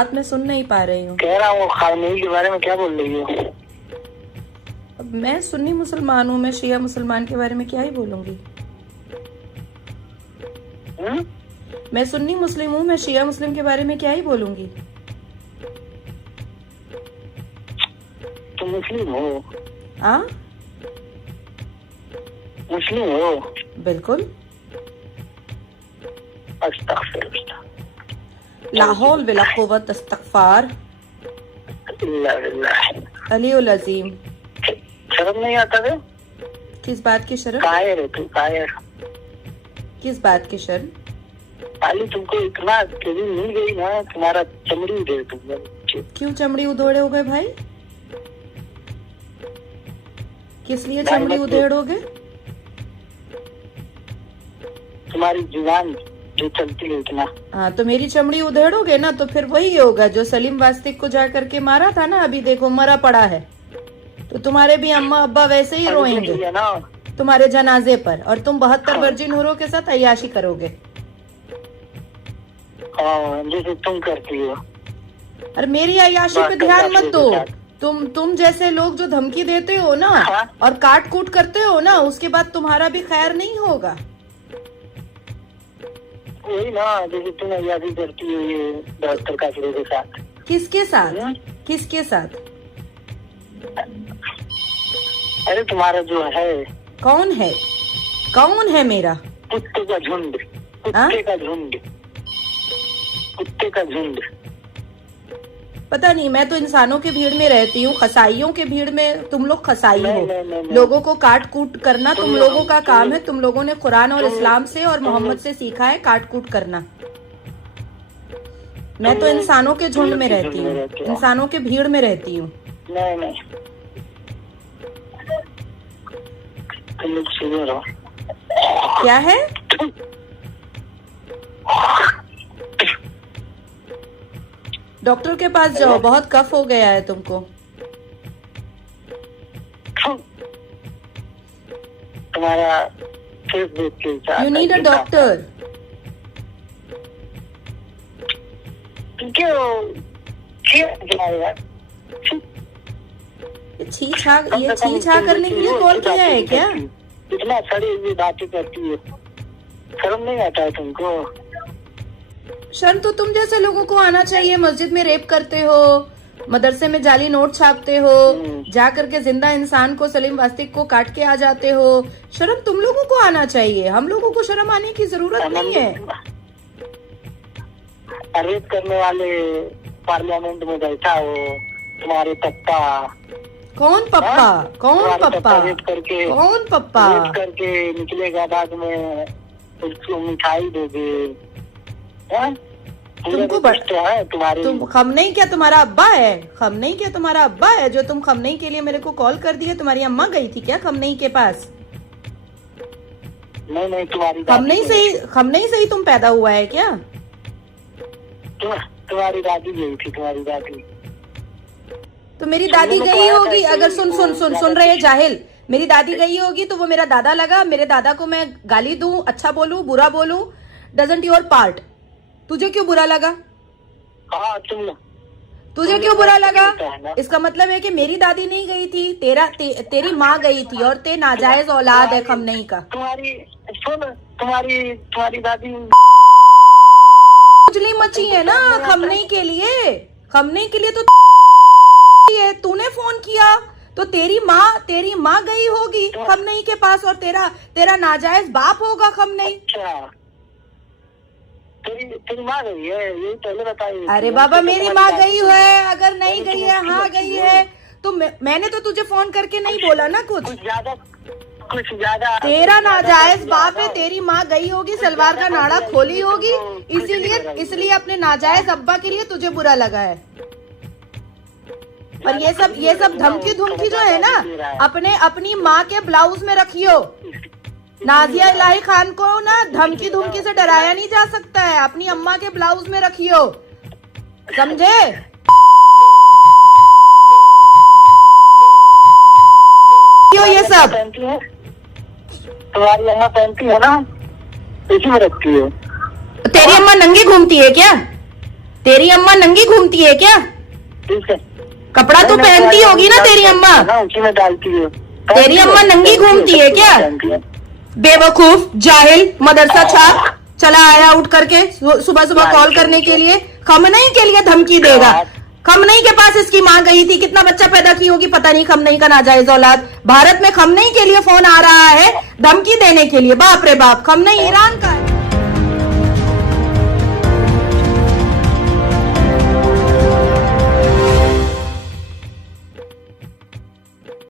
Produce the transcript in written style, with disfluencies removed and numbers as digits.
बात मैं सुन नहीं पा रही हूँ। कह रहा हूँ खामनेई के बारे में क्या बोल रही हो? अब मैं सुन्नी मुसलमान हूँ, मैं शिया मुसलमान के बारे में क्या ही बोलूंगी। मैं सुन्नी मुस्लिम हूँ, मैं शिया मुस्लिम के बारे में क्या ही बोलूंगी। तुम मुस्लिम हो? हाँ मुस्लिम हो? बिल्कुल। अस्तगफिरुल्लाह। लाहौल बिला कुव्वत इस्तगफार अलीउल अज़ीम। शर्म नहीं आता थे? किस बात की शर्म? कायर है तू, कायर। किस बात की शर्म? खाली तुमको इतना कभी मिल गई ना, तुम्हारा चमड़ी उधेड़ दूंगा। क्यों चमड़ी उधेड़ हो गए भाई? किस लिए चमड़ी उधेड़ोगे? तुम्हारी जुबान जो चलती है इतना। हाँ तो मेरी चमड़ी उधेड़ोगे ना तो फिर वही होगा जो सलीम वास्तिक को जा करके मारा था ना, अभी देखो मरा पड़ा है। तो तुम्हारे भी अम्मा अब्बा वैसे ही रोएंगे तुम्हारे जनाजे पर, और तुम 72 वर्जिन हूरों के साथ अय्याशी करोगे। जैसे तुम करती हो। अरे मेरी अय्याशी पे ध्यान मत दो। तुम जैसे लोग जो धमकी देते हो ना और काट कूट करते हो ना, उसके बाद तुम्हारा भी खैर नहीं होगा। वही ना, जैसे तुम अय्याशी करती हो ये 72 काफिरों के साथ। किसके साथ? किसके साथ? अरे तुम्हारा जो है। कौन है? कौन है मेरा? कुत्ते का झुंड। कुत्ते का झुंड। कुत्ते का झुंड। पता नहीं, मैं तो इंसानों के भीड़ में रहती हूँ, खसाइयों के भीड़ में तुम लोग खसाई हो। लोगों को काट कूट करना तुम लोगों का काम है। तुम लोगों ने कुरान और इस्लाम से और मोहम्मद से सीखा है काट कूट करना। मैं तो इंसानों के झुंड में रहती हूँ, इंसानों के भीड़ में रहती हूँ। नहीं तुम लोग सुनो रहो। क्या है? डॉक्टर के पास जाओ, बहुत कफ हो गया है तुमको। तुम्हारा फेसबुक के यू नीड अ डॉक्टर। ये छी छा करने के लिए कॉल किया है क्या? इतना सारी ये बातें करती है, शर्म नहीं आता है तुमको? शर्म तो तुम जैसे लोगों को आना चाहिए। मस्जिद में रेप करते हो, मदरसे में जाली नोट छापते हो, जा करके जिंदा इंसान को सलीम वास्तिक को काट के आ जाते हो। शर्म तुम लोगों को आना चाहिए, हम लोगों को शर्म आने की जरूरत नहीं है। रेप करने वाले पार्लियामेंट में बैठा हो तुम्हारे पप्पा। कौन पप्पा? कौन पप्पा? कौन पप्पा? रेप करके निकलेगा, बाद में उसको मिठाई दोगे। तुमको तुम खमनई क्या तुम्हारा अब्बा है? खमनई क्या तुम्हारा अब्बा है जो तुम खमनई के लिए मेरे को कॉल कर दिए? तुम्हारी अम्मा गई थी क्या खमनई के पास? नहीं तुम्हारी खमनई से ही तुम पैदा हुआ है क्या? तुम्हारी दादी गई थी, तुम्हारी दादी। तो मेरी दादी गई होगी, अगर सुन रहे जाहिल, मेरी दादी गई होगी तो वो मेरा दादा लगा। मेरे दादा को मैं गाली दूं, अच्छा बोलूं, बुरा बोलूं, डजंट योर पार्ट। तुझे क्यों बुरा लगा? तुझे क्यों बुरा लगा? इसका मतलब है कि मेरी दादी नहीं गई थी, तेरी माँ गई थी, और ते नाजायज औलाद है खमनई का। तुम्हारी दादी उजली मची है ना खमनई के लिए। खमनई के लिए तो है। तूने फोन किया तो तेरी माँ गई होगी खमनई के पास, और तेरा नाजायज बाप होगा खमनई। तेरी माँ गई है, ये पहले बताइए। अरे बाबा मेरी माँ गई है, अगर नहीं गई है, हाँ गई है तो मैंने तो तुझे फोन करके नहीं बोला ना कुछ ज्यादा। तेरा नाजायज बाप है, तेरी माँ गई होगी, सलवार का नाड़ा खोली होगी, इसलिए अपने नाजायज अब्बा के लिए तुझे बुरा लगा है। और ये सब धमकी जो है ना, अपनी माँ के ब्लाउज में रखियो। नाजिया इलाही खान को ना धमकी से डराया नहीं जा सकता है, अपनी अम्मा के ब्लाउज में रखियो, समझे? ये सब तुम्हारी अम्मा पहनती है ना, इसी में रखती है। तेरी अम्मा नंगी घूमती है क्या? तेरी अम्मा नंगी घूमती है क्या? ठीक है, कपड़ा तो पहनती होगी ना तेरी अम्मा? उसी में डालती है। तेरी अम्मा नंगी घूमती है क्या? बेवकूफ, जाहिल, मदरसा छाप, चला आया उठ करके सुबह सुबह कॉल करने के लिए। खमनई के लिए धमकी देगा। खमनई के पास इसकी मां गई थी, कितना बच्चा पैदा की होगी पता नहीं, खमनई का नाजायज औलाद। भारत में खमनई के लिए फोन आ रहा है धमकी देने के लिए। बाप रे बाप, खमनई ईरान का है।